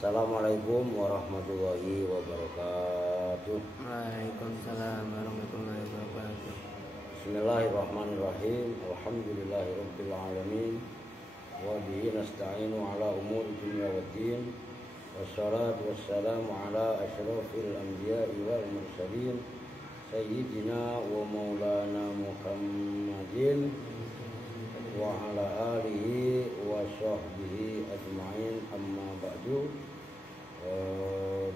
Assalamualaikum warahmatullahi wabarakatuh. Waalaikumsalam warahmatullahi wabarakatuh. Bismillahirrahmanirrahim. Alhamdulillahirabbil alamin. Wa bihi nasta'inu ala umuri dunya waddin. Wassalatu wassalamu ala asyrafil anbiya'i wal mursalin sayyidina wa maulana Muhammadin wa ala alihi wa sahbihi ajma'in, amma ba'du.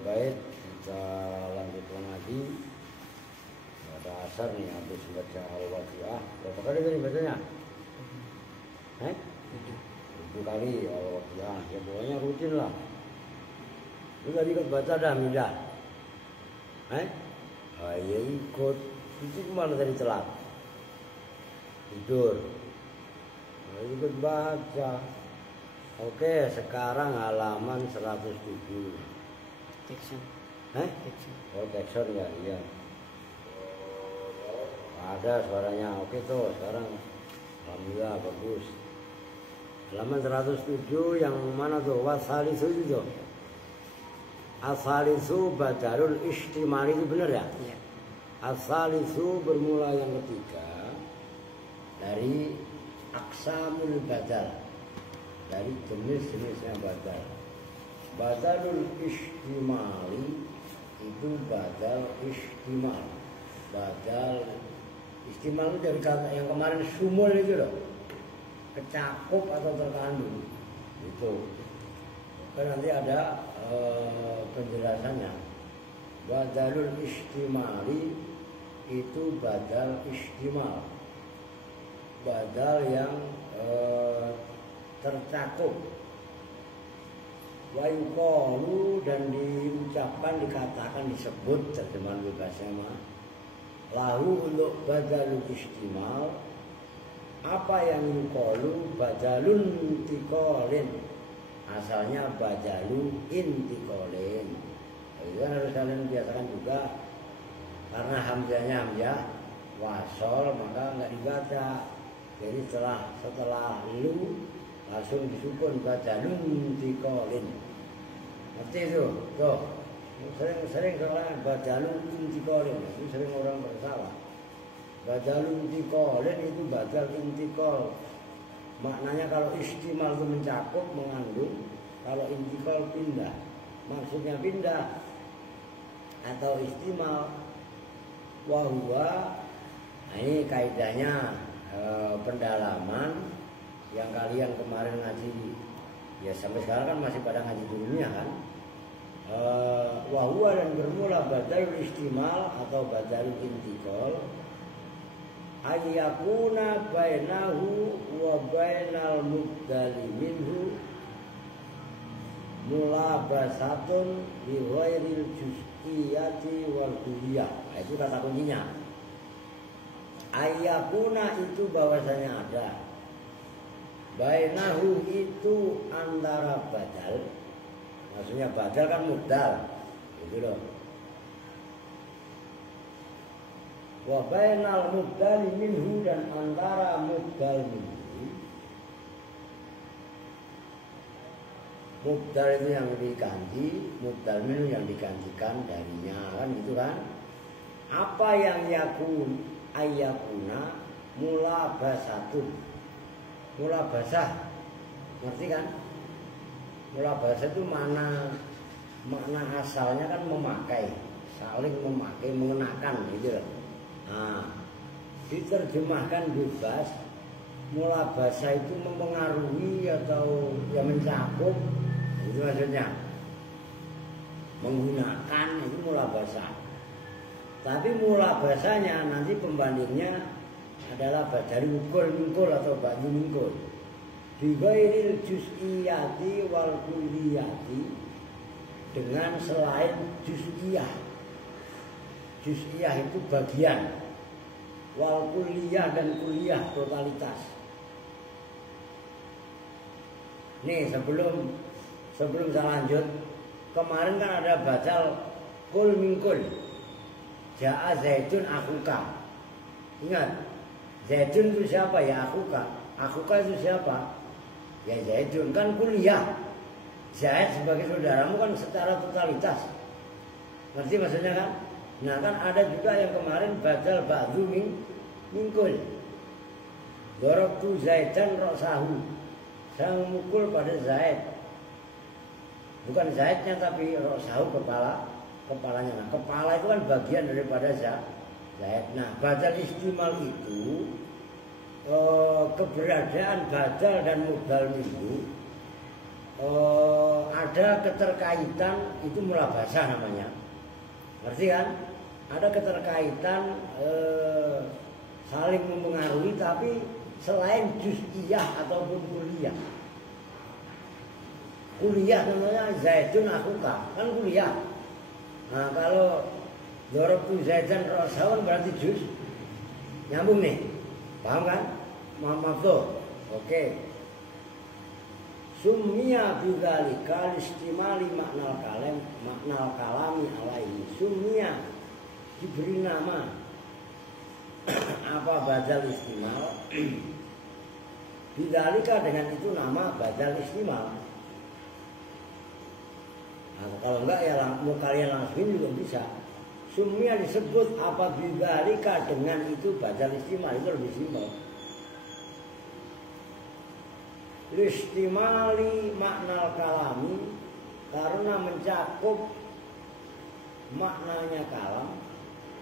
Baik, kita lanjutkan lagi. Ada asar nih, habis baca Al-Waqiah. Berapa kali tadi bacanya? 7 kali Al-Waqiah. Ya pokoknya rutin lah. Lu tadi ikut baca dah, Minda? Ya ikut. Itu kemana tadi telat? Tidur. Ikut baca. Oke, sekarang halaman 107. Tection. Tection. Oh, tection ya, iya. Ada suaranya. Oke tuh, sekarang alhamdulillah bagus. Halaman 107 yang mana tuh? Wasalisu itu. Asalisu badalul istimali itu benar ya? Iya. Asalisu bermula yang ketiga dari aksamul badal, dari jenis-jenisnya badal. Badalul istimali itu badal istimal. Badal istimal itu dari kata yang kemarin sumul itu loh, kecakup atau terkandung itu. Kan nanti ada penjelasannya. Badalul istimali itu badal istimal, badal yang tercakup. Wa yuqalu, dan diucapkan, dikatakan, disebut terjemahan bebasnya mah, lahu untuk badalul istimal. Apa yang yuqalu? Badalun intiqalin. Asalnya badalun intiqalin. Itu kan harus kalian biasakan juga. Karena hamzahnya hamzah wasol, maka nggak dibaca. Jadi setelah lu langsung disukun, badalun intiqalin. Ngerti itu? Tuh. Sering soalnya badalun intiqalin. Itu sering orang bersalah. Badalun intiqalin itu badal intiqal. Maknanya kalau istimal itu mencakup, mengandung. Kalau intiqal pindah. Maksudnya pindah atau istimal. Wahwa, nah ini kaidahnya pendalaman yang kalian kemarin ngaji, ya sampai sekarang kan masih pada ngaji dulunya kan. Wahwa, dan bermula badal istimal atau badal intiqal, ayyakuna bainahu wa bainal mubdali minhu mulabasatun bi ghairil juz'iyati wal kulliyah. Nah, itu kata kuncinya. Ayyakuna itu bahwasanya ada, bainahu itu antara badal, maksudnya badal kan mubdal gitu loh. Wa bainal mubdali minhu, dan antara mubdal minhu. Mubdal itu yang diganti, mubdal minhu yang digantikan darinya, kan gitu kan. Apa yang yakun ayyakuna mulabasatun. Mulabasah, ngerti kan? Mulabasah itu makna asalnya kan memakai, saling memakai, mengenakan gitu loh. Nah, diterjemahkan bebas, mulabasah itu mempengaruhi atau ya mencakup, itu maksudnya. Menggunakan itu mulabasah. Tapi mulabasahnya nanti pembandingnya adalah badal mingkul atau ba'du mingkul. Bi ghairil juz'iyati wal kulliyati, dengan selain juz'iyah. Juz'iyah itu bagian, wal kulliyah dan kulliyah totalitas. Nih sebelum saya lanjut, kemarin kan ada badal kul mingkul. Ja'a Zaidun akhuka. Ingat, Zaidun itu siapa? Ya akhuka. Akhuka itu siapa? Ya Zaidun, kan kuliah. Zaid sebagai saudaramu kan secara totalitas. Ngerti maksudnya kan? Nah kan ada juga yang kemarin badal ba'du mingkul. Dorobtu Zaidan ra'sahu. Saya memukul pada Zaid. Bukan Zaidnya tapi ra'sahu kepalanya. Nah, kepala itu kan bagian daripada Zaid. Nah, badal istimal itu keberadaan badal dan mubdal minggu ada keterkaitan, itu mulabasah namanya. Ngerti kan? Ada keterkaitan saling mempengaruhi tapi selain juz'iyah ataupun kuliah. Kuliah namanya Zaidun akhuka, kan kuliah. Nah, kalau dorobtu Zaidan ra'sahu berarti juz. Nyambung nih. Paham kan? Maaf tuh. Oke. Summiya bidzalika listimali maknal kalami alaihi. Summiya diberi nama apa badal istimal. Bidzalika dengan itu nama badal istimal. Nah, kalau enggak ya mau kalian langsung juga bisa. Summiya disebut apa bidzalika dengan itu badal istimal, itu lebih simpel. Listimali maknal kalami karena mencakup maknanya kalam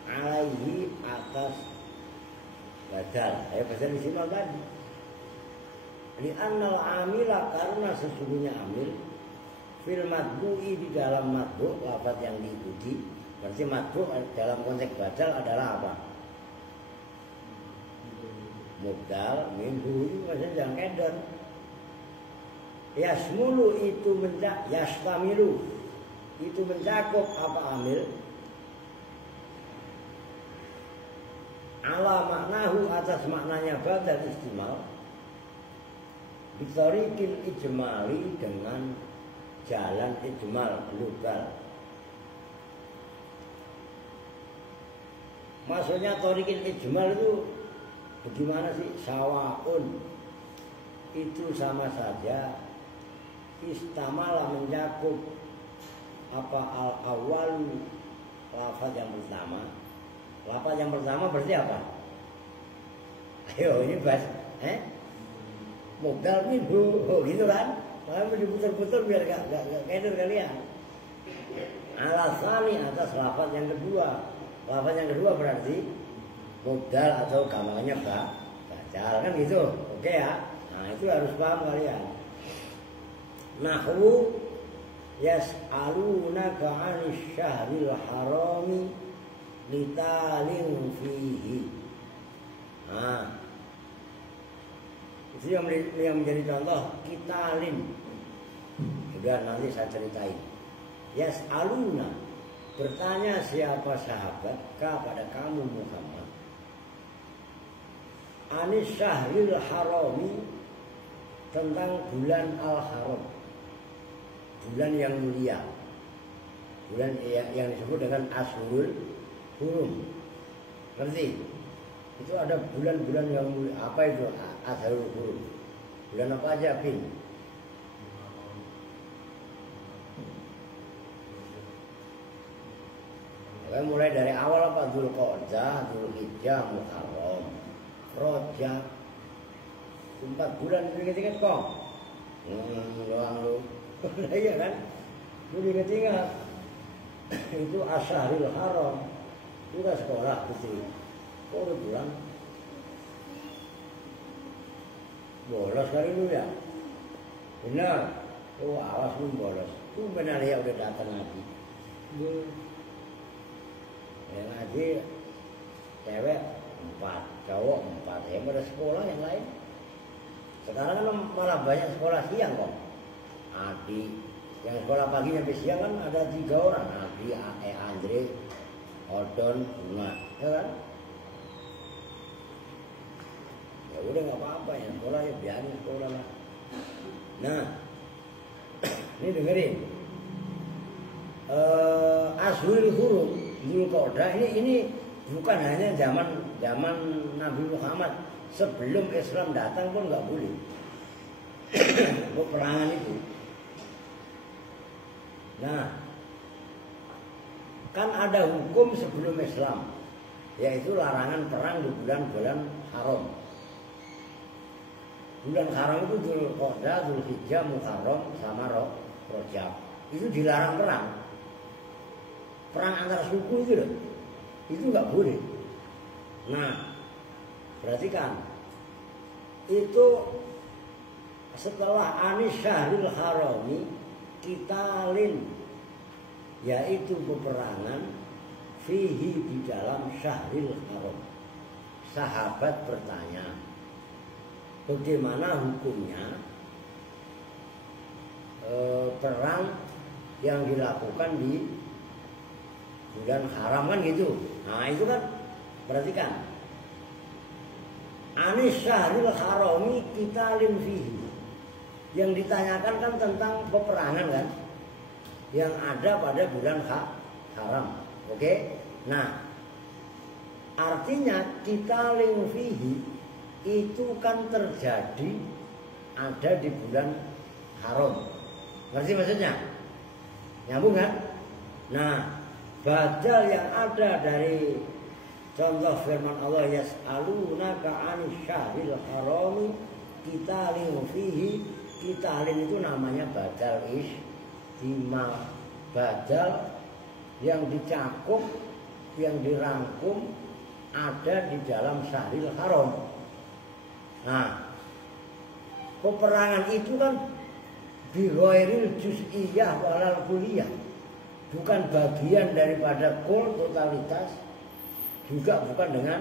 alaihi atas badal. Badal istimal tadi. Li'annal amila karena sesungguhnya amil fil matbu'i di dalam matbu' lafaz yang diikuti. Berarti matbu' dalam konteks badal adalah apa? Mubdal, minhu itu maksudnya jangan keder. Yasmulu itu yastamilu itu mencakup apa amil ala maknahu atas maknanya badal istimal bitorikil ijmali dengan jalan ijmal global. Maksudnya torikil ijmal itu bagaimana sih? Sawaun itu sama saja istamala mencakup apa al-awwal lafaz yang pertama. Lafaz yang pertama berarti apa? Ayo ini bahas modal minhu gitu kan? Kalau diputar-putar biar gak keder kalian. Alasani atas lafaz yang kedua. Lafaz yang kedua berarti modal atau gampangnya badal kan gitu. Oke ya. Nah itu harus paham kalian. Nahwu yas'alunaka 'anil syahril harami litalin fihi. Nah, itu yang menjadi contoh kitalin. Sudah nanti saya ceritain. Yas'aluna bertanya siapa sahabat kepada kamu Muhammad. 'Anil syahril harami tentang bulan al-haram. Bulan yang mulia, bulan yang disebut dengan Ashurul Hurum. Ngerti? Itu ada bulan-bulan yang mulia. Apa itu Ashurul Hurum? Bulan apa aja, Bin? Mulai dari awal apa? Dzulqa'dah, Dzulhijjah, Muharram, Rajab. 4 bulan ingat-ingat kok. Doang lu. Iya kan? Lu ingat-ingat. Itu Asyharul Haram. Itu kan sekolah gitu. Kok udah pulang? Bolos kali lu ya? Benar. Oh awas lu bolos. Lu benar ya udah datang lagi. Yang ngaji cewek 4, cowok 4. Yang pada sekolah yang lain. Sekarang kan malah banyak sekolah siang kok. Adi, yang sekolah pagi sampai siang kan ada 3 orang. Adi, Andre, Odon, Bunga, ya kan? Ya udah nggak apa-apa ya sekolah ya biarin sekolah lah. Nah, ini dengerin. Ashurul Hurum, Dzulqa'dah ini bukan hanya zaman Nabi Muhammad. Sebelum Islam datang pun nggak boleh. Peperangan itu. Nah, kan ada hukum sebelum Islam, yaitu larangan perang di bulan-bulan haram. Bulan haram itu Dzulqa'dah, Dzulhijjah, Muharram sama Rajab. Itu dilarang perang. Perang antar suku itu loh. Itu nggak boleh. Nah, perhatikan. Itu setelah Anis Syahril Harami qitalin, yaitu peperangan fihi di dalam Syahril Haram. Sahabat bertanya, bagaimana hukumnya perang yang dilakukan di bulan haram kan gitu. Nah itu kan perhatikan, Anis Syahril Harami qitalin fihi, yang ditanyakan kan tentang peperangan kan yang ada pada bulan haram. Oke? Nah, artinya qitalin fihi itu kan terjadi ada di bulan haram. Ngerti maksudnya? Nyambung kan? Nah, badal yang ada dari contoh firman Allah, yas'alunaka 'anis syahril harami qitalin fihi. Qitalin itu namanya badal istimal, badal yang dicakup, yang dirangkum ada di dalam Syahril Haram. Nah, peperangan itu kan bighairil juz'iyah walal kulliyah, bukan bagian daripada kul totalitas, juga bukan dengan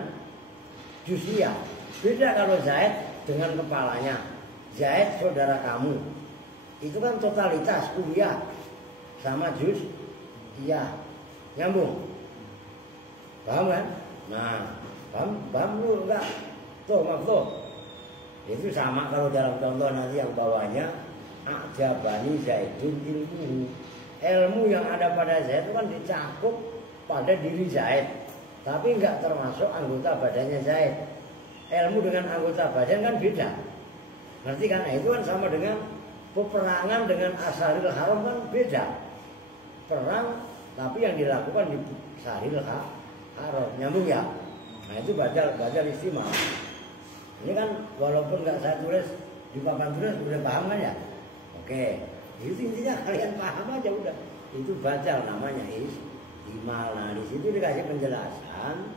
juz'iyah. Beda kalau Zaid dengan kepalanya. Zaid saudara kamu, itu kan totalitas kuliah sama juz'iyah. Nyambung? Paham kan? Nah, paham lu enggak? Tuh maksud itu sama kalau dalam contoh nanti yang bawahnya, a'jabani Zaidun ilmu. Ilmu yang ada pada Zaid itu kan dicakup pada diri Zaid, tapi enggak termasuk anggota badannya Zaid. Ilmu dengan anggota badan kan beda. Ngerti kan? Nah, itu kan sama dengan peperangan dengan Asharil Haram kan beda. Perang tapi yang dilakukan di Syahril Haram. Nyambung ya? Nah itu badal istimal. Ini kan walaupun nggak saya tulis di papan tulis udah paham kan ya? Oke, itu intinya kalian paham aja udah. Itu badal namanya istimal. Nah di situ dikasih penjelasan.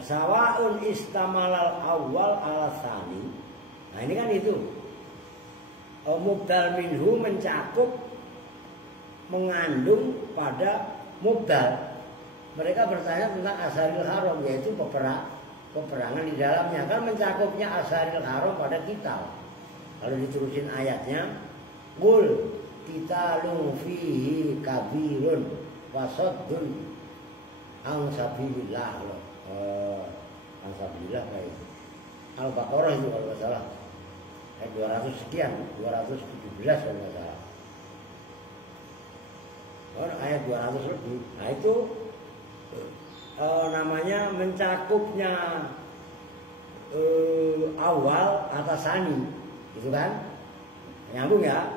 Sawaun istamalal awal ala tsani. Nah ini kan itu. Mubdal minhu mencakup, mengandung pada mubdal. Mereka bertanya tentang Asharil Haram, yaitu peperangan di dalamnya. Kan mencakupnya Asharil Haram pada kita. Kalau diterusin ayatnya, qul qitalun fihi kabirun wasaddun an sabilillah. An sabilillah kayak itu. Al-Baqarah itu kalau nggak salah. 200 sekian, 217 kalau nggak salah. Ayat 200 lebih. Nah itu namanya mencakupnya awal atasani, gitu kan? Nyambung ya.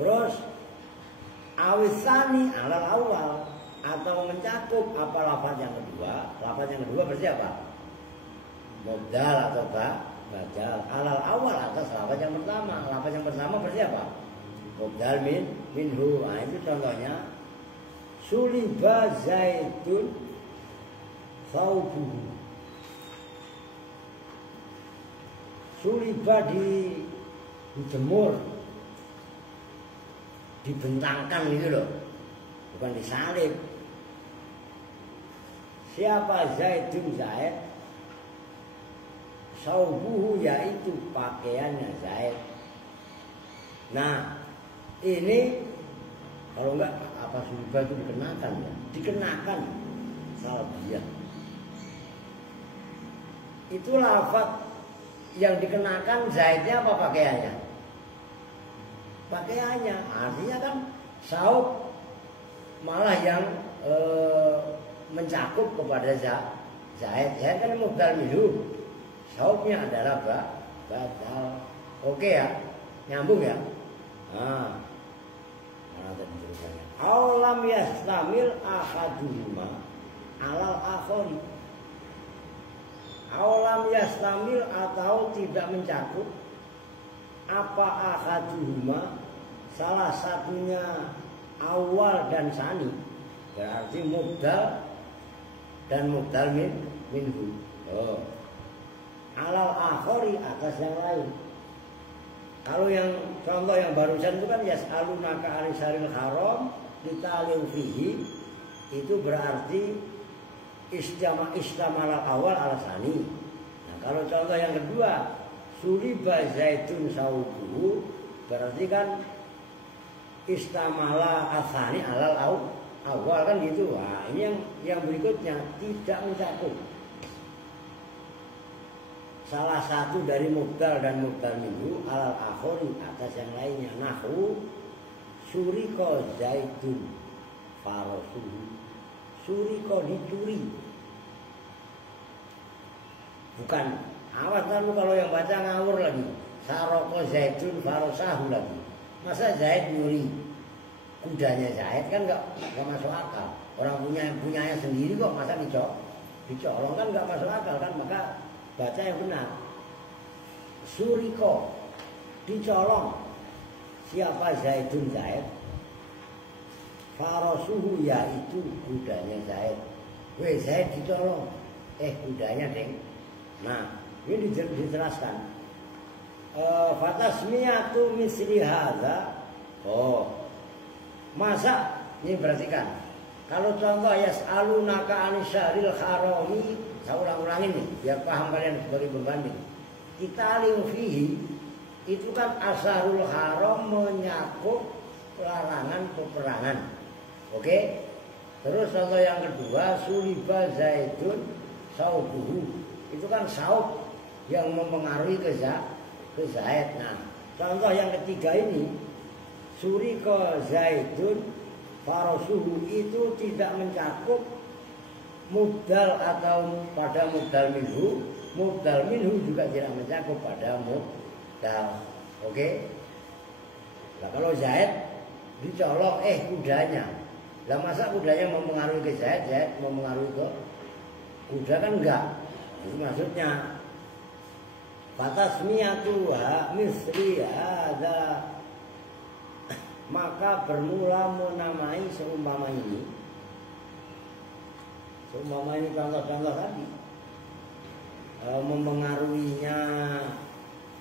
Terus awisani alal awal, atau mencakup apa lafaz yang kedua. Lafaz yang kedua berarti apa? Mubdal atau badal alal awal atas lafaz yang pertama. Lafaz yang pertama berarti apa? Mubdal minhu. Nah itu contohnya, suliba zaitun thawbuhu. Suliba dijemur, dibentangkan gitu loh, bukan disalib. Siapa Zaidun? Zaid. Thawbuhu yaitu pakaiannya Zaid. Nah ini kalau enggak apa suliba itu dikenakan ya? Dikenakan salbiyah. Itu lafaz yang dikenakan Zaidnya apa pakaiannya? Pakaiannya. Artinya kan saub malah yang mencakup kepada Zaid. Zaid kan mubdal minhu. Saubnya adalah badal. Oke ya? Nyambung ya? Nah, Aulam yastamil ahaduhuma alal akhari. Aulam yastamil atau tidak mencakup apa ahaduhuma salah satunya awal dan sani, berarti mubdal dan mubdal minhu. Alal akhari atas yang lain. Kalau yang contoh yang barusan itu kan yas'alunaka anisaril haram ditalil fihi, itu berarti istamalal awal ala sani. Nah, kalau contoh yang kedua suliba zaitun saubuhu, berarti kan istamala asani alal awal kan gitu. Wah, ini yang berikutnya tidak mencakup salah satu dari mubdal dan mubdal minhu alal akhori atas yang lainnya. Nahu suriko zaitun farosuhu, suriko dicuri. Bukan, awas kamu kalau yang baca ngawur lagi. Saroko zaitun farosahu lagi. Masa Zaid nyuri kudanya Zaid, kan nggak masuk akal. Orang punyanya sendiri kok masa dicolong, kan nggak masuk akal kan. Maka baca yang benar. Suriko dicolong. Siapa Zaidun Zaid? Farosuhu yaitu kudanya Zaid. Weh, Zaid dicolong. Kudanya deng. Nah, ini dijelaskan. Fatasmiyatu misli hadza. Masa ini perhatikan. Kalau contoh yas'alunaka anisyaril harami, saya ulang-ulangin nih biar paham kalian sebagai pembanding. Kita fihi itu kan asharul haram menyakup larangan peperangan. Oke? Terus contoh yang kedua suliba zaitun saubuhu, itu kan saub yang mempengaruhi ke Zaid. Nah, contoh yang ketiga ini suriko zaitun farosuhu, itu tidak mencakup mubdal atau pada mubdal minhu. Mubdal minhu juga tidak mencakup pada mubdal. Oke? Nah, kalau Zaid dicolok kudanya. Lah masa kudanya mempengaruhi ke Zaid, Zaid mempengaruhi ke kuda kan enggak. Itu maksudnya fatasmiyatuha misli hadza, maka bermula menamai seumpama ini. Seumpama ini contoh-contoh tadi mempengaruhinya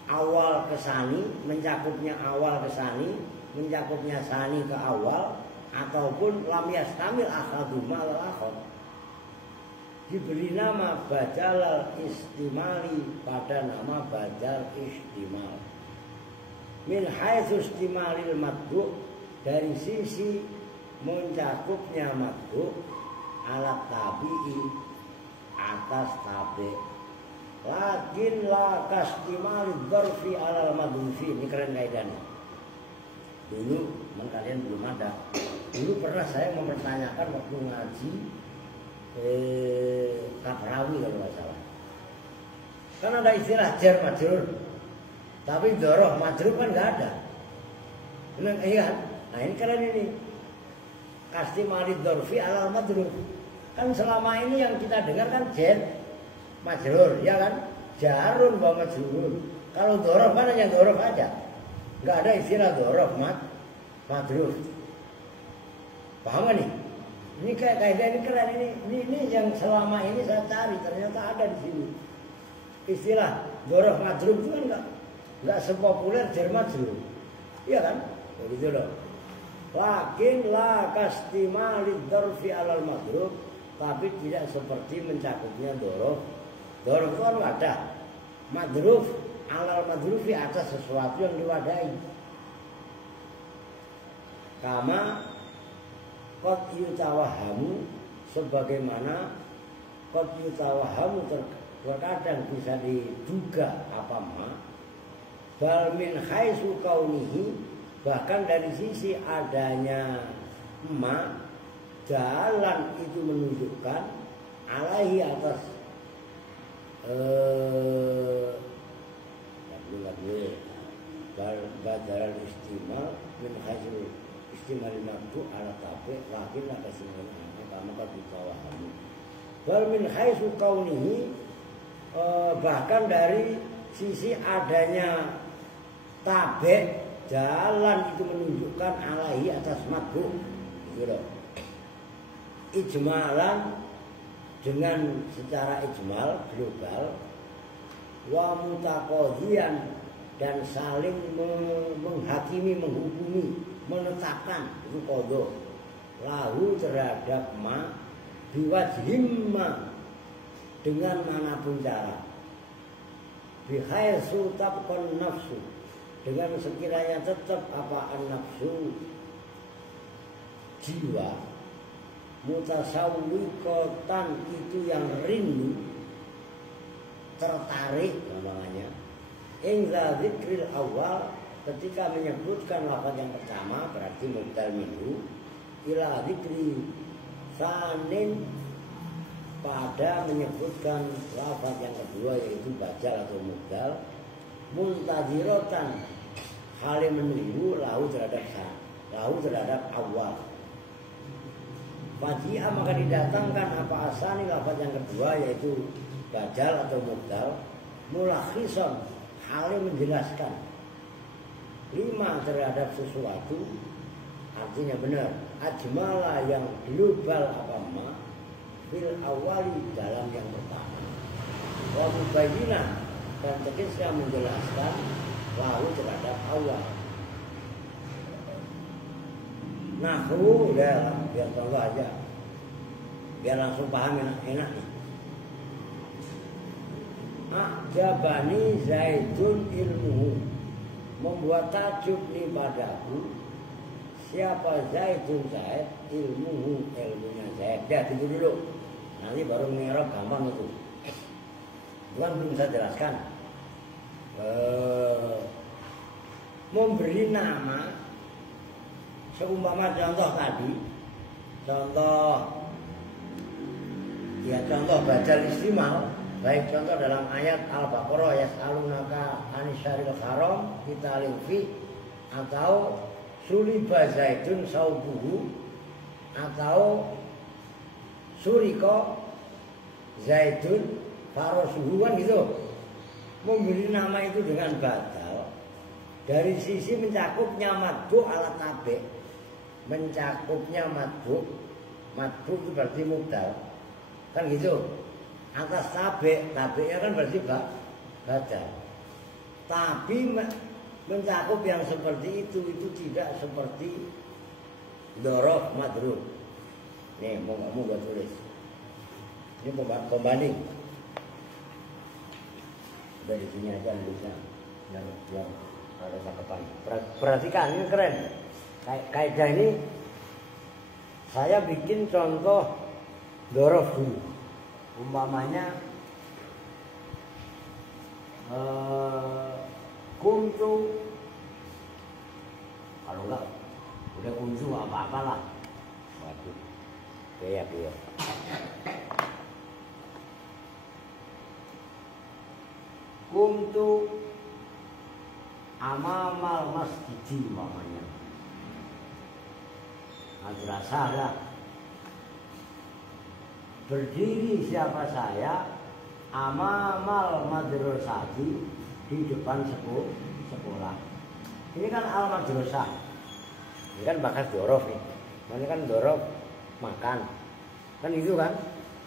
awal ke sani, mencakupnya awal ke sani, mencakupnya sani ke awal, ataupun lam yastamil akhaduma al akhad, diberi nama badal istimali pada nama badal istimal. Min haitsu istimalil matbu, dari sisi mencakupnya matbu alat tabi'i atas tabi. Lakin la kastimalid dzarfi alal madhufi. Ini keren kaidahnya. Dulu kalian belum ada. Dulu pernah saya mempertanyakan waktu ngaji Kaprawi kalau nggak salah. Kan ada istilah jar majrur, tapi doroh majrur kan nggak ada. Iya. Nah ini kalian ini kastimalid dzarfi alal madruf. Kan selama ini yang kita dengar kan jar majrur, ya kan? Jarun wa majrurun. Kalau dorof kan hanya dorof aja. Enggak ada istilah dorof madruf. Paham gak nih? Ini kayak kaidah ini keren ini yang selama ini saya cari, ternyata ada di sini. Istilah dorof madruf itu kan enggak sepopuler jar majrur. Iya kan? Begitu loh. Lakin la kastimalid dzarfi alal madruf, tapi tidak seperti mencakupnya dorof. Dorof itu kan wadah. Madruf alal madrufi atas sesuatu yang diwadahi. Kama qad yutawahamu, sebagaimana qad yutawahamu terkadang bisa diduga apa ma, bal min haitsu kaunihi, bahkan dari sisi adanya ma, jalan itu menunjukkan alaihi atas badal istimal min haitsu istimal mabdu ala tabi lakin la kasimana kama kabitawahamu wal min haitsu kaunihi bahkan dari sisi adanya tabe jalan itu menunjukkan alaihi atas mabdu gitu. Ijmalan dengan secara ijmal global wa mutaqadhiyan dan saling menghakimi, menghukumi, menetapkan itu qadha lahu terhadap ma biwajhim ma dengan manapun cara bihaitsu tabqan nafsu dengan sekiranya tetap apa an-nafsu jiwa mutasawwiqatan itu yang rindu tertarik namanya ingza dzikril awal ketika menyebutkan lafaz yang pertama berarti mubdal minhu ila dzikri sanin pada menyebutkan lafaz yang kedua yaitu badal atau mubdal muntaziratan hal menunggu lahu terhadap awal Fajia maka didatangkan apa asani lafaz yang kedua yaitu badal atau mubdal mulakhison halnya menjelaskan lima terhadap sesuatu artinya benar ajmala yang global apa ma fil awali dalam yang pertama wa mubayyinah dan tegasnya menjelaskan lahu terhadap awal. Nahwu ya biar contoh aja biar langsung paham enak nih. Ajabani Zaidun ilmuhu membuat takjub nih padaku siapa Zaidun Zaid ilmuhu ilmunya Zaid ya itu dulu nanti baru ngerok gampang itu bukan belum saya jelaskan memberi nama seumpama contoh tadi contoh badal istimal baik contoh dalam ayat Al-Baqarah yas'alunaka anisyaril haram kita fi atau suliba zaidun saubuhu atau suriko zaidun farosuhu kan gitu memberi nama itu dengan badal dari sisi mencakupnya madbu ala tabe mencakupnya madbu itu berarti mubdal kan gitu atas tabenya kan berarti badal tapi mencakup yang seperti itu tidak seperti dorof madrub nih mau nggak mau gue tulis ini pembanding dari sini aja nulisnya yang ada cakepan perhatikan ini keren kaidah ini saya bikin contoh dorof dulu umpamanya kuntu kalau enggak udah kuntu apa-apalah waduh kayak kuntu amamal masjid umpamanya madrasah lah berdiri siapa saya amamal madrasati di depan sekolah. Ini kan al madrasah. Ini kan bakas dorof nih. Ini kan dorof makan. Kan itu kan.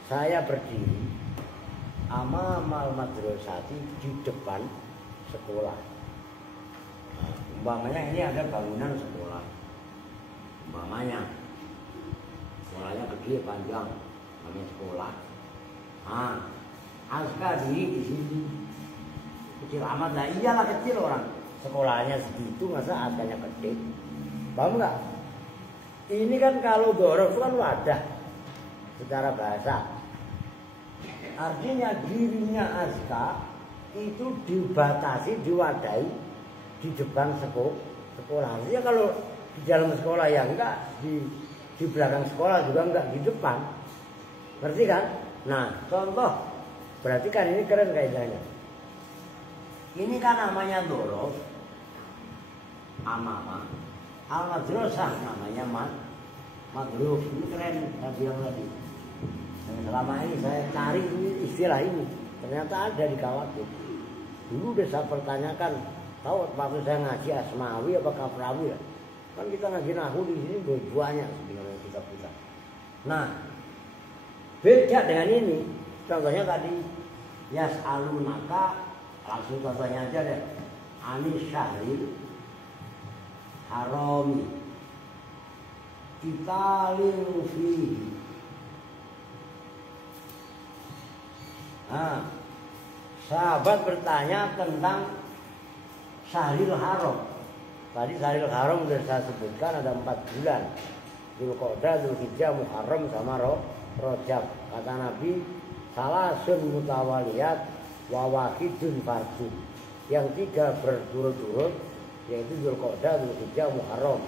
Saya berdiri amamal madrasati di depan sekolah. Nah, umpamanya ini ada bangunan sekolah. Umpamanya sekolahnya gede panjang. Namanya sekolah. Aska diri di sini kecil amat lah, iyalah kecil orang sekolahnya segitu masa askanya gede, paham nggak? Ini kan kalau dorof itu kan wadah secara bahasa, artinya dirinya aska itu dibatasi, diwadahi di depan sekolah. Artinya kalau di dalam sekolah ya enggak, di belakang sekolah juga enggak, di depan. Ngerti kan? Nah, contoh. Berarti kan ini keren kaidahnya. Ini kan namanya dorof. Amama. Al-Madrasah namanya Madrus. Ini keren, saya bilang tadi. Dan selama ini saya cari istilah ini, ternyata ada di Kawakib. Dulu udah saya pertanyakan, tahu waktu saya ngaji Asmawi apa Kafrawi ya? Kan kita ngaji Nahu di sini banyak sebenarnya kitab-kitab. Nah, beda dengan ini. Contohnya tadi Yas'alunaka, langsung contohnya aja deh. Anis Syahril Harami Qitalin fihi. Nah, sahabat bertanya tentang Syahril Haram. Tadi Syahril Haram sudah saya sebutkan ada 4 bulan. Dzulqa'dah, Dzulhijjah, Muharram sama Rajab. Kata Nabi, salasun mutawaliyat wa wahidun fardun. Yang 3 berturut-turut yaitu Dzulqa'dah, Dzulhijjah, Muharram.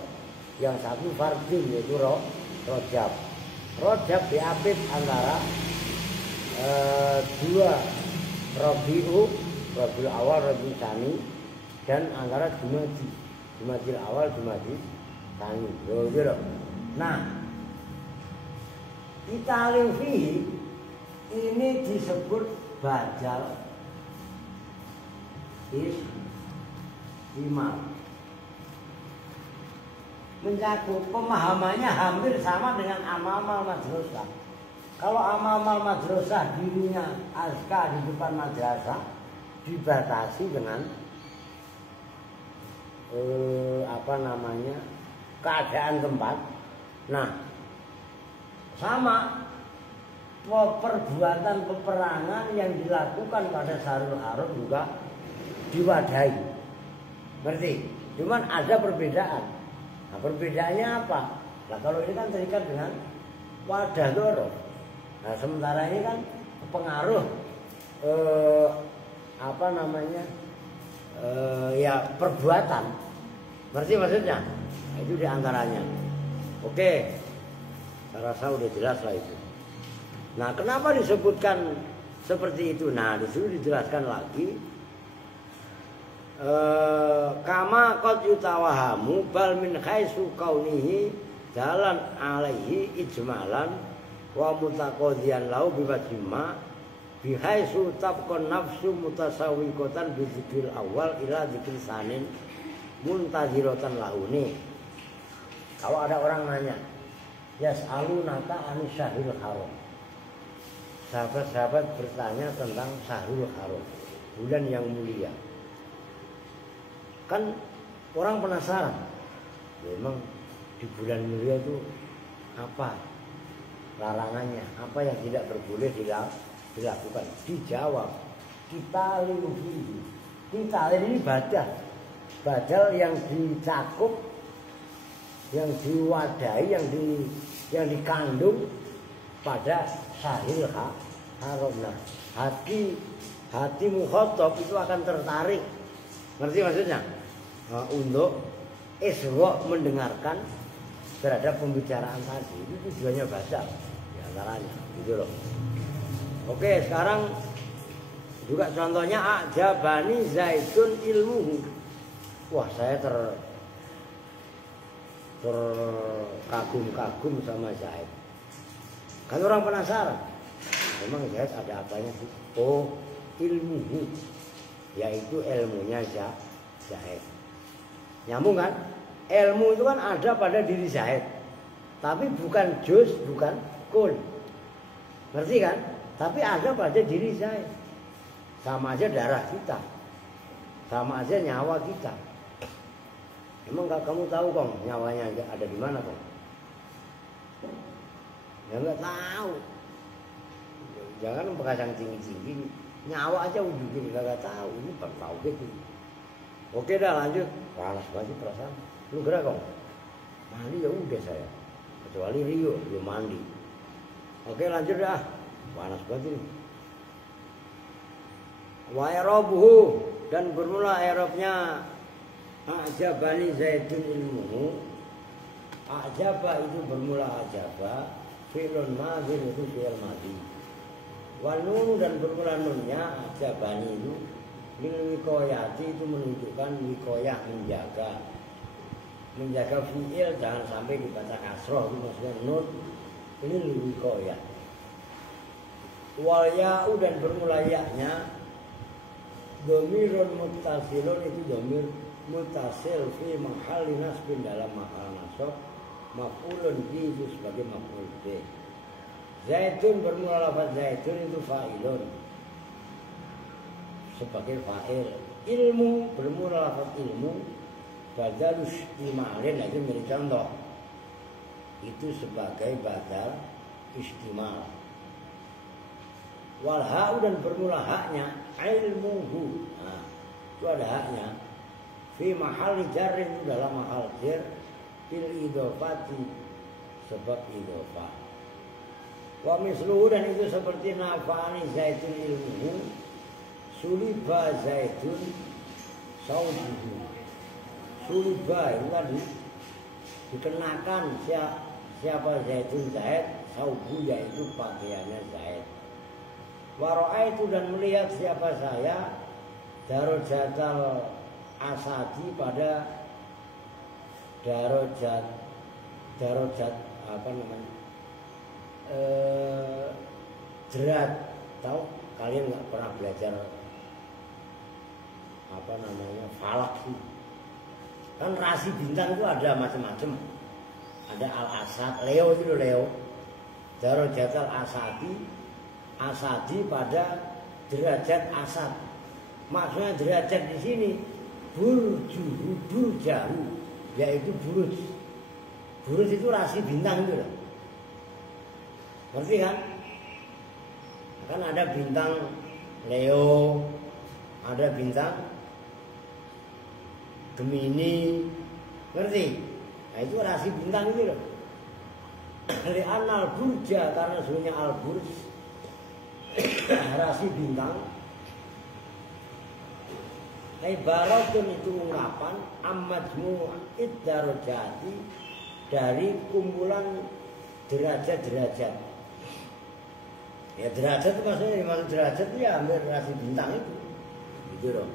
Yang 1 fardun yaitu Rajab. Rajab diapit antara 2 Rabiul Awal, Rabiul Tsani, dan antara Jumadil Awal, Jumadil Tsani. Loh. Nah, Qitalin fihi ini disebut badal istimal. Mencakup pemahamannya hampir sama dengan amamal madrasah. Kalau amamal madrasah dirinya azka di depan madrasah dibatasi dengan keadaan tempat. Nah, sama perbuatan peperangan yang dilakukan pada Syahrul Haram juga diwadahi. Ngerti? Cuman ada perbedaan. Nah, perbedaannya apa? Nah, kalau ini kan terikat dengan wadah doro. Nah, sementara ini kan pengaruh ya perbuatan. Ngerti maksudnya? Nah, itu diantaranya. Oke, saya rasa udah jelas lah itu. Nah, kenapa disebutkan seperti itu? Nah, di sini dijelaskan lagi. Kama qad yutawahamu bal min khaisu kaunihi jalan alaihi ijmalan wa mutaqaddiyan lau biwajima bihaisu tabqan nafsu mutasawiqatan bi dzikril awal ila dzikri sanin muntaziratan lahuni. Kalau ada orang nanya, yas'alunaka anis syahril haram. Sahabat-sahabat bertanya tentang Syahrul Haram, bulan yang mulia. Kan orang penasaran, memang di bulan mulia itu apa larangannya, apa yang tidak boleh dilakukan. Dijawab, qitalin fihi. Qitalin ini badal yang dicakup, yang diwadahi, yang dikandung pada Syahril Haram. Nah, hati mukhatab itu akan tertarik, ngerti maksudnya? Untuk isra' mendengarkan terhadap pembicaraan tadi. Itu tujuannya baca diantaranya, gitu loh. Oke, sekarang juga contohnya ajabani zaitun ilmuhu. Wah, saya terkagum-kagum sama Zaid. Kan orang penasaran, memang Zaid ada apanya sih? Oh, ilmuhu, yaitu ilmunya Zaid. Nyambung kan? Ilmu itu kan ada pada diri Zaid, tapi bukan juz, bukan kul. Ngerti kan? Tapi ada pada diri Zaid. Sama aja darah kita, sama aja nyawa kita. Emang kamu tahu kong nyawanya ada di mana kong? Ya nggak tahu. Jangan bekasang tinggi-tinggi, nyawa aja ujungnya nggak tahu. Ini tahu gitu. Oke dah lanjut. Panas banget perasaan. Lu gerak kong? Mandi ya udah saya. Kecuali Rio belum mandi. Oke lanjut dah. Panas banget ini. Wa i'rabuhu, dan bermula i'rabnya ajabani zaitun ilmuhu. Ajaba itu bermula ajaba, fi'lun madhi itu fi'il madhi. Wa nun, dan bermula nunnya ajabani itu lil wiqayati, itu menunjukkan wiqayah, menjaga. menjaga fi'il jangan sampai dibaca kasroh, itu maksudnya nun lil wiqayah. Wal ya'u dan bermula ya-nya dhamirun muttasilun, itu dhamir muttasil fi mahalli nasbin, dalam mahal nasab, maf'ulun bi itu sebagai maf'ul bi. Zaitun bermula lafaz zaitun itu fa'ilun sebagai fa'il. Ilmu bermula lafaz ilmu badalus istimalin, itu menjadi contoh, itu sebagai badal istimal. Wal ha'u dan bermula haknya ilmuhu, nah, itu ada haknya fi mahalli jarrin, itu dalam mahal jar bil idhofati sebab idhofah. Wa misluhu dan itu seperti nafa'ani zaitun ilmuhu suliba zaitun saubuhu. Suliba itu tadi dikenakan siapa zaitun Zaid, saubu yaitu pakaiannya Zaid. Waro'aitu dan melihat siapa saya darojatal asadi pada darojat apa namanya jerat. Tahu kalian nggak pernah belajar apa namanya falak sih? Kan rasi bintang itu ada macam-macam. Ada al-asad, Leo itu Leo. Darojatal asadi pada derajat asad. Maksudnya derajat di sini burjahu, yaitu buruj. Buruj itu rasi bintang itu loh. Ngerti kan? Kan ada bintang Leo, ada bintang Gemini, ngerti? Nah itu rasi bintang itu loh. Li'anal burja, karena sebenarnya al-burj rasi bintang. Ibaratun itu ungkapan amajmu'id darajati, dari kumpulan derajat-derajat. Ya derajat itu maksudnya dimaksud derajat itu ya hampir rasi bintang itu. Gitu loh.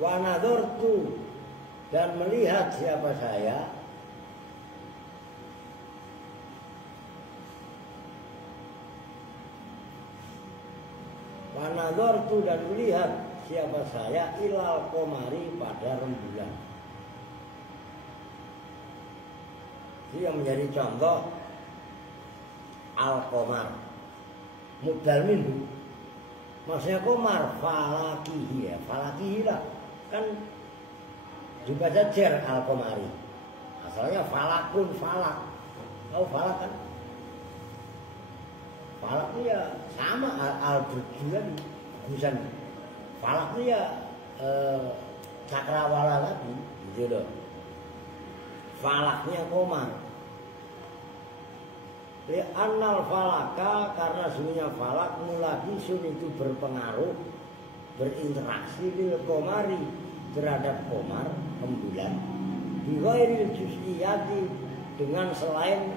Wa nadhartu dan melihat siapa saya wa nadhartu dan melihat siapa saya ilal qamari pada rembulan. Ini yang menjadi contoh al-qamar mubdal minhu, maksudnya qamar falakihi, ya falakihi lah kan dibaca jar al-qamari, asalnya falakun falak. Tahu falak kan? Falak itu ya sama al-burjuan bukan. Falak itu ya cakrawala tadi gitu loh. Falaknya qamar. Li'annal falaka, karena sebenarnya falak mulabisun itu berpengaruh, berinteraksi bil qamari terhadap qamar rembulan, bighairil juz'iyati dengan selain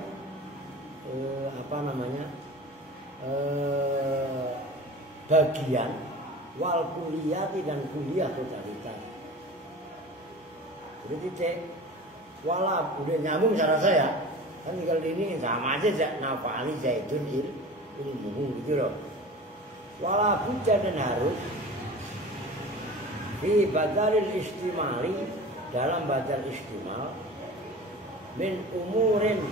apa namanya bagian, wal kulliyati dan kuliah totalitas. Jadi titik wala udah nyambung cara saya kan, tinggal ini sama aja nafa'ani zaitun ilmuhu gitu loh. Wala budja dan harus fi badalil istimali, dalam badal istimal min umurin.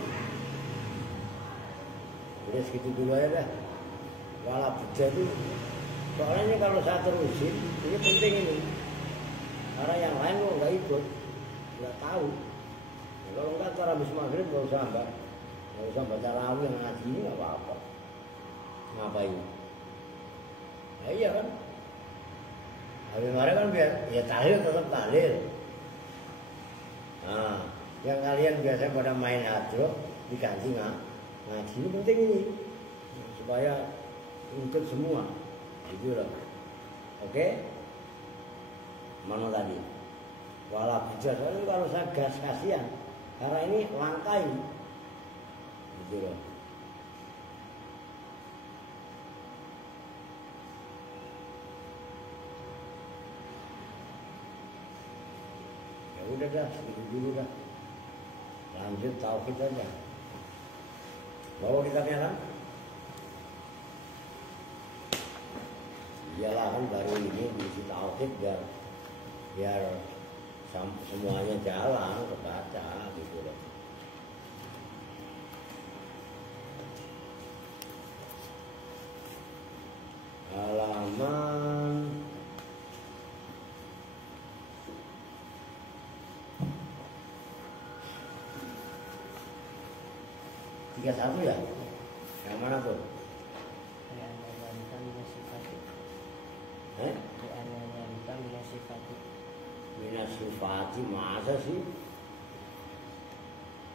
Udah segitu dulu aja dah. Wala budja itu soalnya ini kalau saya terusin ini penting ini, karena yang lain kok nggak ikut, nggak tahu. Kalau enggak cara habis maghrib nggak usah baca rawi yang ngaji ini nggak apa-apa. Ngapain? Ya iya kan? Habis maghrib kan biar ya tahlil tetap tahlil. Nah, yang kalian biasanya pada main hadro diganti ngaji ini penting ini supaya ikut semua. Itu loh. Oke? Mana tadi? Walau bijak, soalnya kalau saya gas kasihan, karena ini langkai. Gitu loh. Ya udah dah segitu dulu dah. Lanjut tauhid aja. Bawa kitabnya kan? Iyalah kan baru ini diisi tauhid biar semuanya jalan kebaca gitu loh. Halaman 31 ya? Yang mana tuh? Minasifati masa sih?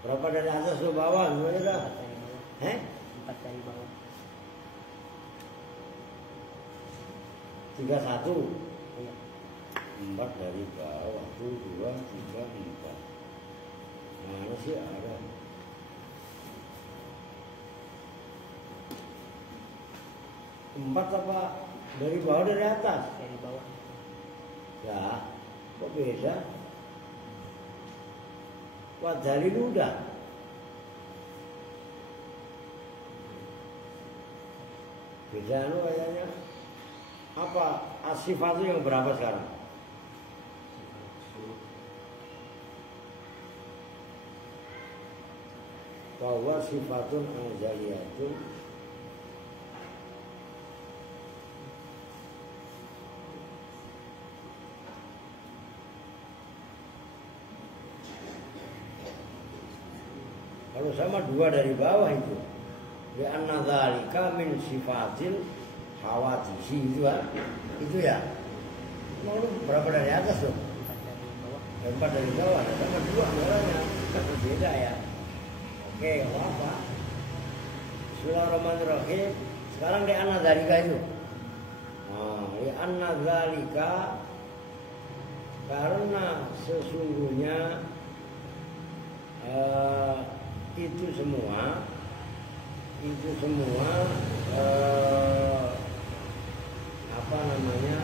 Berapa dari atas ke bawah? Gimana dah? 4 dari bawah. 31. Iya. 4 dari bawah. 1, 2, 3, 4. Mana sih ada? Empat apa dari bawah dari atas? Dari bawah. Ya, kok beda? Wadali udah. Beda lu kayaknya. Apa asifat itu yang berapa sekarang? Bahwa sifatun azaliyatun kalau sama 2 dari bawah itu. Bi anna dzalika min sifatil hawadisi itu kan. Itu ya. Mau berapa dari atas tuh? 4 dari bawah. Sama 2 orangnya. Beda ya. Oke, apa? Bismillahirrahmanirrahim. Sekarang di anna dzalika itu. Nah, di anna dzalika karena sesungguhnya itu semua apa namanya,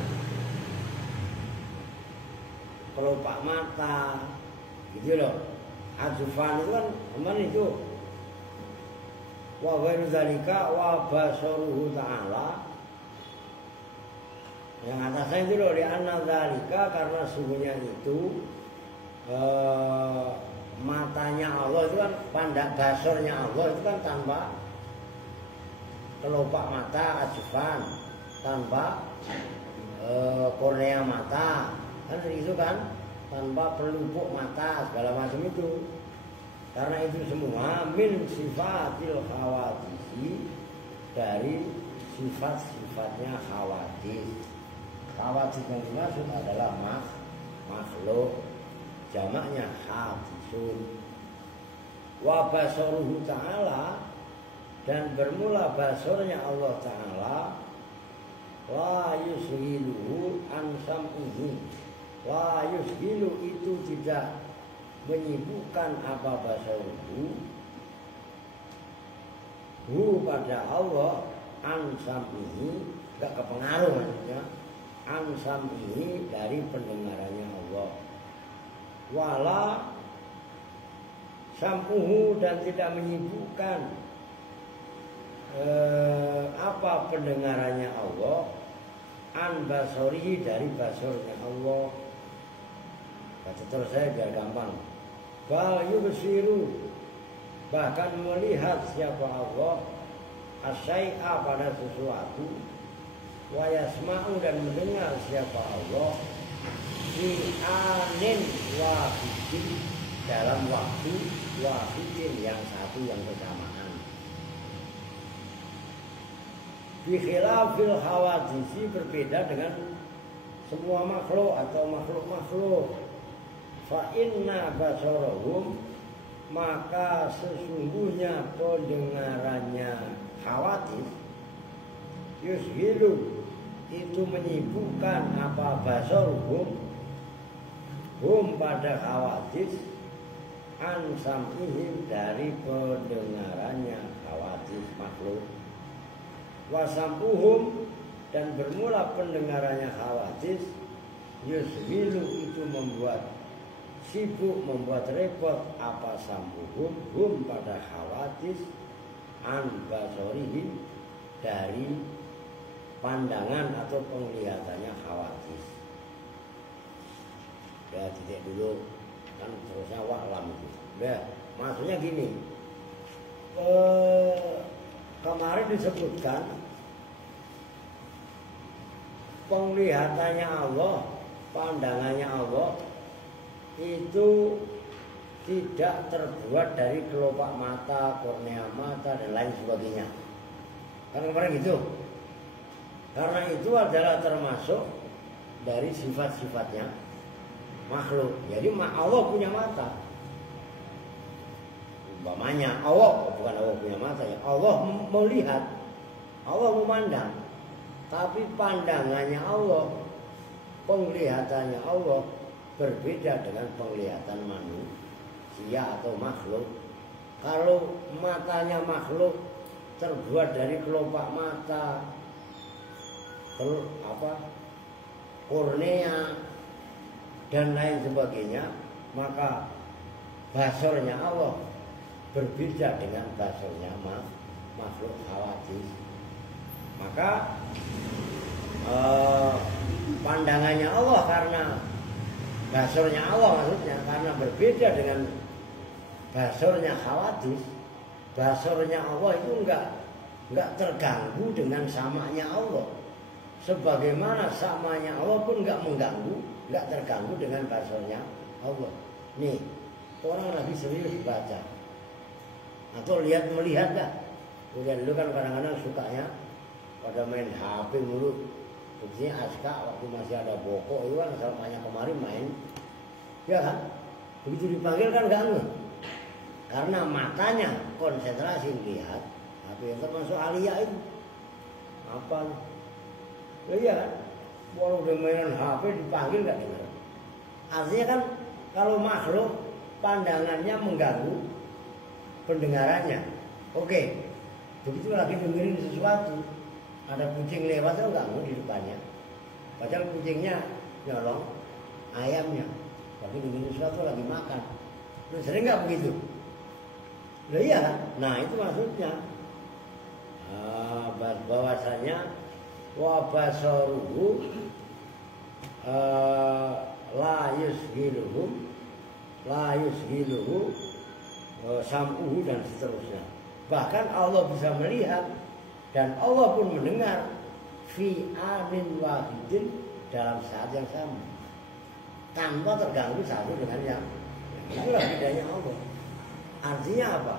kelopak mata gitu loh. Azufan itu kan kemarin itu wa ghairu dzalika wa basaruhu ta'ala, yang atasnya itu loh, di anna dzalika karena sungguhnya itu matanya Allah itu kan, pandang basornya Allah itu kan tanpa kelopak mata, azufan, tanpa kornea mata, kan itu kan, tanpa pelupuk mata segala macam itu. Karena itu semua min sifatil khawadisi, dari sifat-sifatnya khawadis. Khawadis yang dimaksud adalah makhluk, jamaknya hadisun. Wa basaruhu ta'ala, dan bermula basornya Allah Ta'ala, la yushiluhu an sam'ihi. La yushilu itu tidak menyibukkan apa basaruhu hu pada Allah, an sam'ihi, gak kepengaruh maksudnya, an sam'ihi dari pendengarannya Allah. Wala sam'uhu, dan tidak menyibukkan apa pendengarannya Allah, an basori dari basornya Allah. Kata terus saya biar gampang. Bal yubsiru, bahkan melihat siapa Allah, asyai'a pada sesuatu, wa yasma'u, dan mendengar siapa Allah, fi anin wahidin, dalam waktu wahidin yang satu yang bersamaan. Bi khilafil hawadisi, berbeda dengan semua makhluk atau makhluk-makhluk. Fa inna basarahum, maka sesungguhnya pendengarannya hawadis, yushilu itu menyibukkan apa basarahum hum pada hawadis, an sam'ihim dari pendengarannya hawadis makhluk. Wasampuhum, dan bermula pendengarannya hawadis, yushilu itu membuat sibuk membuat repot apa sambuhum hum pada khawatir an basorihim dari pandangan atau penglihatannya khawatir. Ya titik dulu kan terusnya wa'lam itu. Ya, maksudnya gini. Kemarin disebutkan penglihatannya Allah, pandangannya Allah itu tidak terbuat dari kelopak mata, kornea mata dan lain sebagainya. Kan kemarin gitu. Karena itu adalah termasuk dari sifat-sifatnya makhluk. Jadi Allah punya mata. Umpamanya Allah, bukan Allah punya mata ya. Allah melihat, Allah memandang. Tapi pandangannya Allah, penglihatannya Allah berbeda dengan penglihatan manusia atau makhluk. Kalau matanya makhluk terbuat dari kelopak mata, kornea dan lain sebagainya, maka basornya Allah berbeda dengan basornya makhluk khawatir. Maka pandangannya Allah karena basornya Allah maksudnya karena berbeda dengan basornya khawatir. Basornya Allah itu enggak terganggu dengan samanya Allah. Sebagaimana samanya Allah pun enggak mengganggu, enggak terganggu dengan basornya Allah. Nih, orang lagi serius baca atau melihat dah. Kemudian dulu kan kadang-kadang sukanya pada main HP mulu. Buktinya Aska waktu masih ada Boko itu kan samanya kemarin main. Ya kan? Begitu dipanggil kan enggak ngeh. Karena matanya konsentrasi lihat. HP yang termasuk Alia itu. Apa? Ya iya kan? Walau udah mainan HP dipanggil enggak dengar. Artinya kan kalau makhluk pandangannya mengganggu pendengarannya. Oke. Begitu lagi dengerin sesuatu, ada kucing lewat itu enggak mau di depannya. Padahal kucingnya nyolong ayamnya. Lagi dengerin sesuatu lagi makan. Lu sering enggak begitu? Lah iya kan? Nah, itu maksudnya. Bahwasanya wa basaruhu la yusghiluhu sam'uhu dan seterusnya. Bahkan Allah bisa melihat dan Allah pun mendengar fi anin wahidin dalam saat yang sama tanpa terganggu satu dengan yang itulah bedanya Allah. Artinya apa?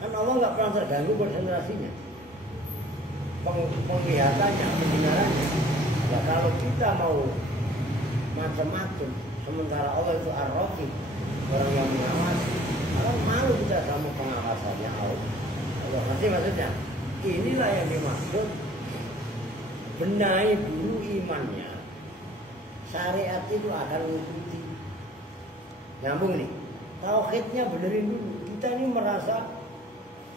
Kan Allah nggak pernah terganggu konsentrasinya, penglihatannya, pendengarannya. Ya kalau kita mau macam-macam, sementara Allah itu ar-Raqib, orang yang mengawasi, orang malu kita sama pengawasannya Allah. Nanti maksudnya, inilah yang dimaksud benahi dulu imannya. Syariat itu akan mengikuti. Nyambung nih, tauhidnya benerin dulu. Kita ini merasa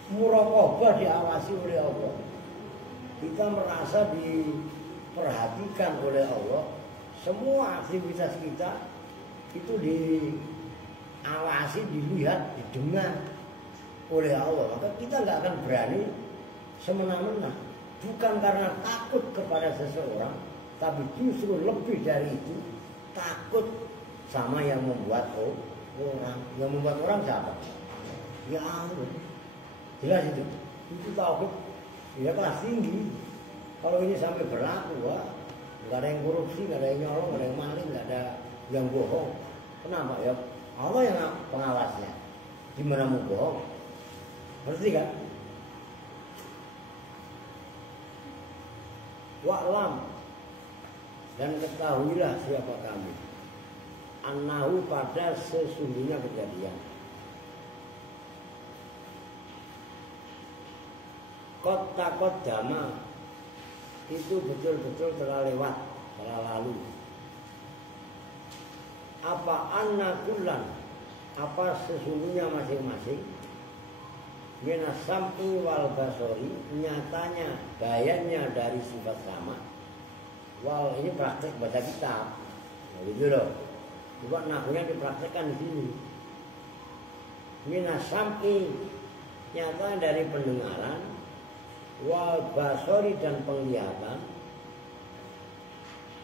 muraqabah diawasi oleh Allah. Kita merasa diperhatikan oleh Allah. Semua aktivitas kita itu diawasi, dilihat, didengar oleh Allah. Maka kita nggak akan berani semena-mena. Bukan karena takut kepada seseorang, tapi justru lebih dari itu takut sama yang membuat orang. Yang membuat orang siapa? Ya Allah. Jelas itu. Itu tauhid ya kelas tinggi. Kalau ini sampai berlaku, wah, nggak ada yang korupsi, nggak ada yang nyolong, nggak ada yang maling, nggak ada yang bohong. Kenapa ya? Allah yang pengawasnya. Gimana mau bohong? Ngerti kan? Wa'lam dan ketahuilah siapa kami. Annahu pada sesungguhnya kejadian. Kot dama itu betul-betul telah lewat, telah lalu. Apa annakulan, apa sesungguhnya masing-masing minas sam'i wal basori, nyatanya bayannya dari sifat sama. Wal ini praktek baca kitab, nah, gitu loh. Coba nahunya dipraktekkan di sini. Minas sam'i nyata dari pendengaran, wal basori dan penglihatan.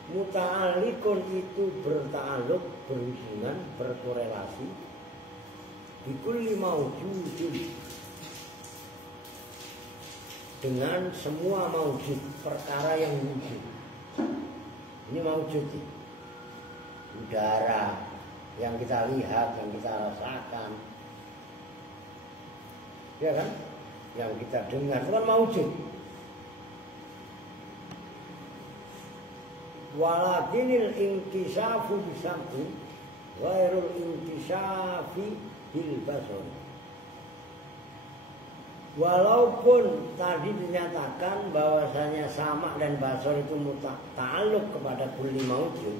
Muta'alikun itu berta'aluk, berhubungan, berkorelasi. Bikulli maujudin, dengan semua maujud, perkara yang wujud. Ini maujud, udara yang kita lihat, yang kita rasakan, ya kan? Yang kita dengar itu kan maujud. Walakinil inkisafu bisam'i ghairul inkisafi bil basar. Walaupun tadi dinyatakan bahwasanya sama dan basar itu ta'aluk kepada kulli maujud,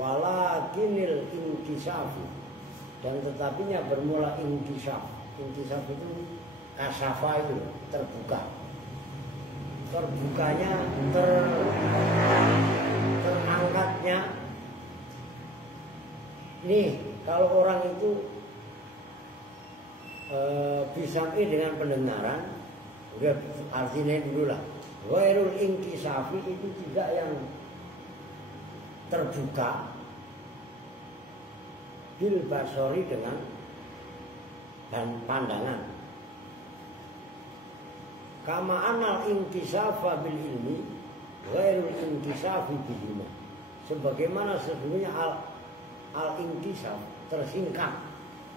walakinil inkisafu, dan tetapinya bermula inkisaf. Inkisaf itu kasafa, itu terbuka. Terbukanya, terangkatnya. Nih, kalau orang itu bisam'i dengan pendengaran, udah artinya dulu lah. Ghairul inkisafi itu tidak yang terbuka, bil basori dengan pandangan. Kama anal inkisafa bil ilmi ghairul inkisafi bihima. Sebagaimana sesungguhnya al inkisaf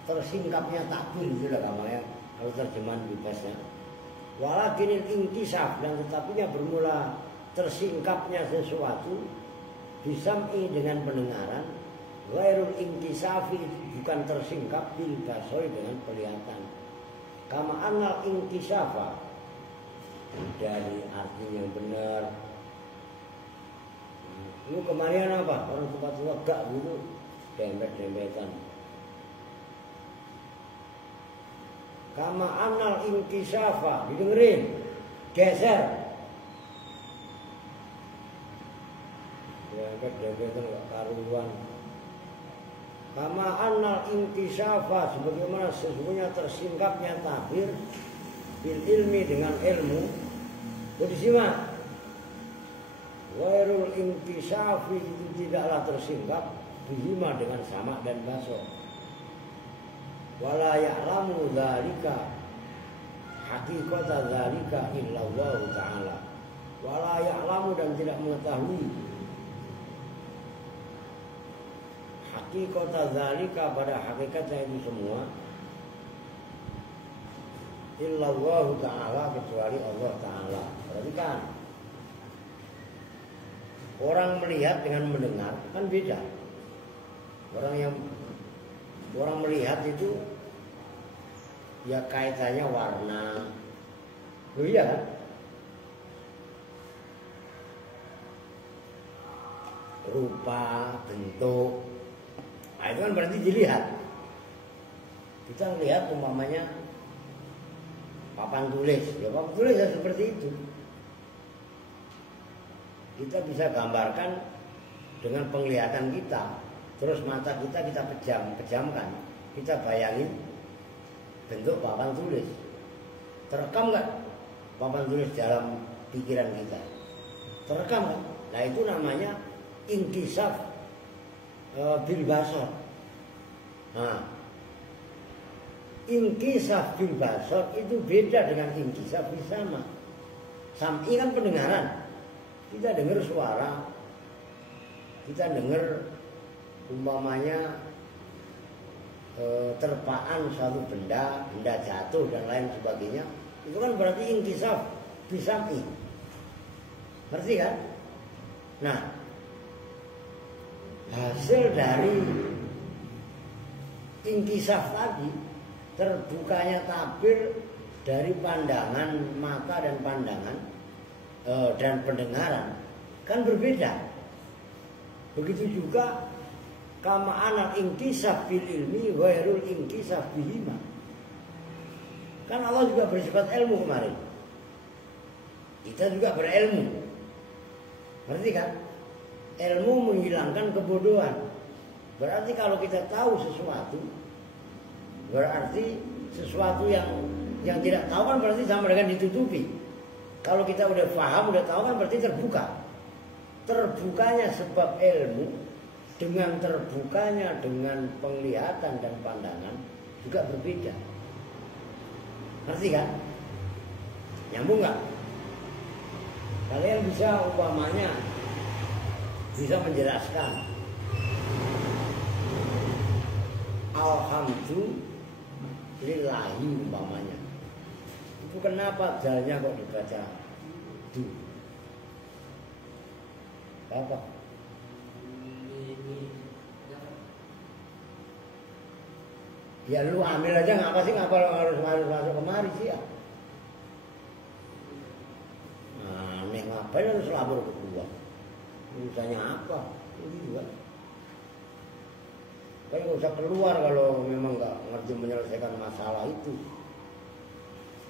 tersingkapnya takbir, itu lah namanya kalau terjemahan bebasnya. Walakinil inkisaf, dan tetapinya bermula tersingkapnya sesuatu bisam'i dengan pendengaran, ghairul inkisafi bukan tersingkap bil basori dengan penglihatan. Kama anal inkisafa dari artinya yang benar. Lu kemarin apa? Orang tempat tua gak gitu, dempet-dempetan. Kama anal inkisafa, didengerin, geser. Dempet-dempetan gak karuan. Kama anal inkisafa, sebagaimana sesungguhnya tersingkapnya tabir bil ilmi dengan ilmu. Jadi simak, ghairul inkisafi itu tidaklah tersingkap bihima dengan sama dan basor. Wala ya'lamu dzalika haqiqata dzalika illa Allah Ta'ala. Wala ya'lamu, dan tidak mengetahui haqiqata dzalika, pada hakikatnya itu semua, illa Allah Ta'ala, kecuali Allah Ta'ala. Perhatikan, orang melihat dengan mendengar kan beda. Orang melihat itu ya kaitannya warna, iya kan? Rupa, bentuk, nah itu kan berarti dilihat. Kita melihat umpamanya papan tulis, ya papan tulis ya seperti itu. Kita bisa gambarkan dengan penglihatan kita, terus mata kita pejamkan, kita bayangin bentuk papan tulis. Terekam nggak papan tulis dalam pikiran kita? Terekam kan? Nah itu namanya inkisaf bil basar. Nah, inkisaf bil basar itu beda dengan inkisaf bil sama. Sam'i kan pendengaran. Kita dengar suara, kita dengar umpamanya terpaan suatu benda jatuh dan lain sebagainya. Itu kan berarti inkisaf bisam'i. Ngerti kan? Nah, hasil dari inkisaf tadi, terbukanya tabir dari pandangan mata dan pandangan dan pendengaran kan berbeda. Begitu juga kama anak inkisaf bil ilmi ghairul inkisaf bihima. Kan Allah juga bersifat ilmu kemarin. Kita juga berilmu. Berarti kan ilmu menghilangkan kebodohan. Berarti kalau kita tahu sesuatu, berarti sesuatu yang tidak tahu kan berarti sama dengan ditutupi. Kalau kita udah paham, udah tahu kan berarti terbuka. Terbukanya sebab ilmu dengan terbukanya dengan penglihatan dan pandangan juga berbeda. Ngerti kan? Nyambung nggak? Kalian bisa umpamanya bisa menjelaskan alhamdulillahi umpamanya. Itu kenapa dalnya kok dibaca du? Apa? Ya lu ambil aja, ngapa sih harus masuk kemari sih ya? Aneh, ngapain harus labor kedua? Urusannya apa? Itu kan. Kan nggak usah keluar kalau memang nggak ngerti menyelesaikan masalah itu.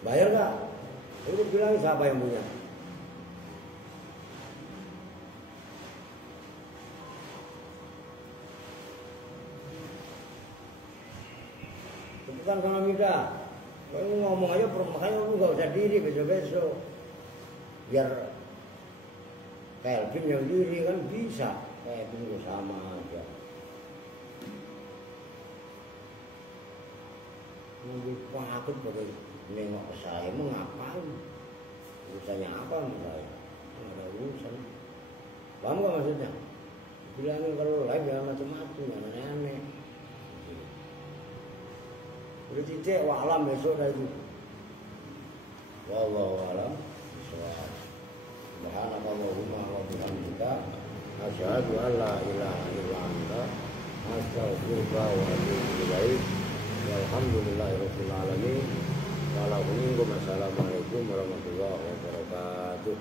Bayar nggak? Itu bilang siapa yang punya? Bukan sama Mida. Kalau ngomong aja makanya lu nggak usah diri besok-besok. Biar Kelvin yang diri kan bisa. Kelvin juga sama aja. Lebih takut pada nengok ke saya, mau ngapain? Urusannya apa sama saya? Nggak ada urusan. Paham gak maksudnya? Bilangin kalau live jangan macam-macam, jangan aneh-aneh. Udah titik, wa'alam besok dah itu. Wallahu a'lam. Subhanakallahumma wa bihamdika asyhadu an la ilaha illa anta astaghfiruka wa atubu ilaik. Walhamdulillahirabbil alamin. Assalamualaikum warahmatullahi wabarakatuh.